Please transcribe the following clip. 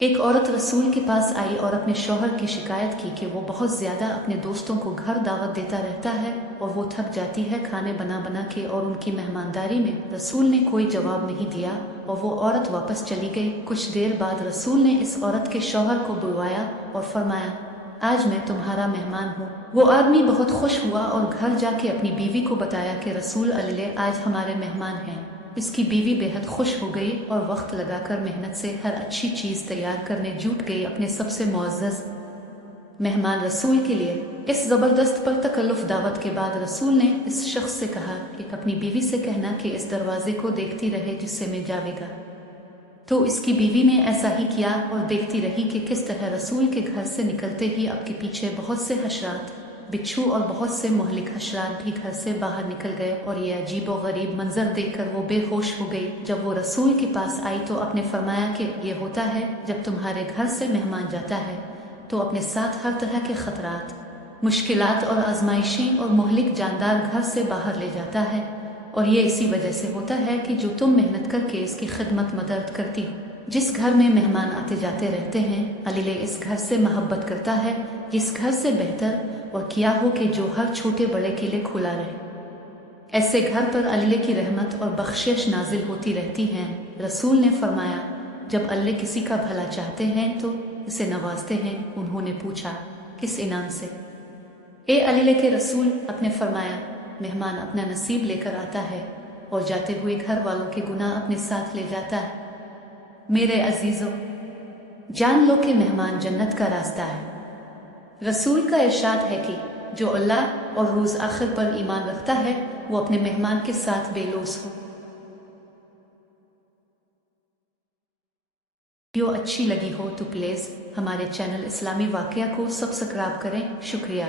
एक औरत रसूल के पास आई और अपने शौहर की शिकायत की कि वो बहुत ज़्यादा अपने दोस्तों को घर दावत देता रहता है और वो थक जाती है खाने बना बना के और उनकी मेहमानदारी में। रसूल ने कोई जवाब नहीं दिया और वो औरत वापस चली गई। कुछ देर बाद रसूल ने इस औरत के शौहर को बुलवाया और फरमाया, आज मैं तुम्हारा मेहमान हूँ। वो आदमी बहुत खुश हुआ और घर जाके अपनी बीवी को बताया कि रसूल अल्ले आज हमारे मेहमान हैं। इसकी बीवी बेहद खुश हो गई और वक्त लगाकर मेहनत से हर अच्छी चीज़ तैयार करने जुट गई अपने सबसे मुअज़्ज़ज़ मेहमान रसूल के लिए। इस ज़बरदस्त पर तकल्लुफ़ दावत के बाद रसूल ने इस शख्स से कहा कि अपनी बीवी से कहना कि इस दरवाजे को देखती रहे जिससे मैं जावेगा। तो इसकी बीवी ने ऐसा ही किया और देखती रही कि किस तरह रसूल के घर से निकलते ही आपके पीछे बहुत से हशरात, बिच्छू और बहुत से मुहलिक हशरात भी घर से बाहर निकल गए और ये अजीब और गरीब मंजर देखकर वो बेहोश हो गई। जब वो रसूल के पास आई तो आपने फरमाया कि ये होता है जब तुम्हारे घर से मेहमान जाता है तो अपने साथ हर तरह के खतरात, मुश्किलात और आजमाइशें और मुहलिक जानदार घर से बाहर ले जाता है, और ये इसी वजह से होता है कि जो तुम मेहनत करके इसकी खिदमत मदद करती हो। जिस घर में मेहमान आते जाते रहते हैं, अलीले इस घर से मोहब्बत करता है, इस घर से बेहतर और किया हो कि जो हर छोटे बड़े के लिए खुला रहे। ऐसे घर पर अल्लाह की रहमत और बख्शिश नाजिल होती रहती हैं। रसूल ने फरमाया, जब अल्लाह किसी का भला चाहते हैं तो इसे नवाजते हैं। उन्होंने पूछा, किस इनाम से? ए अल्लाह के रसूल, आपने फरमाया, मेहमान अपना नसीब लेकर आता है और जाते हुए घर वालों के गुनाह अपने साथ ले जाता है। मेरे अजीजों, जान लो कि मेहमान जन्नत का रास्ता है। रसूल का इरशाद है कि जो अल्लाह और रोज़ आखिर पर ईमान रखता है वो अपने मेहमान के साथ बेलौस हो। वीडियो अच्छी लगी हो तो प्लीज़ हमारे चैनल इस्लामी वाक़या को सब्सक्राइब करें। शुक्रिया।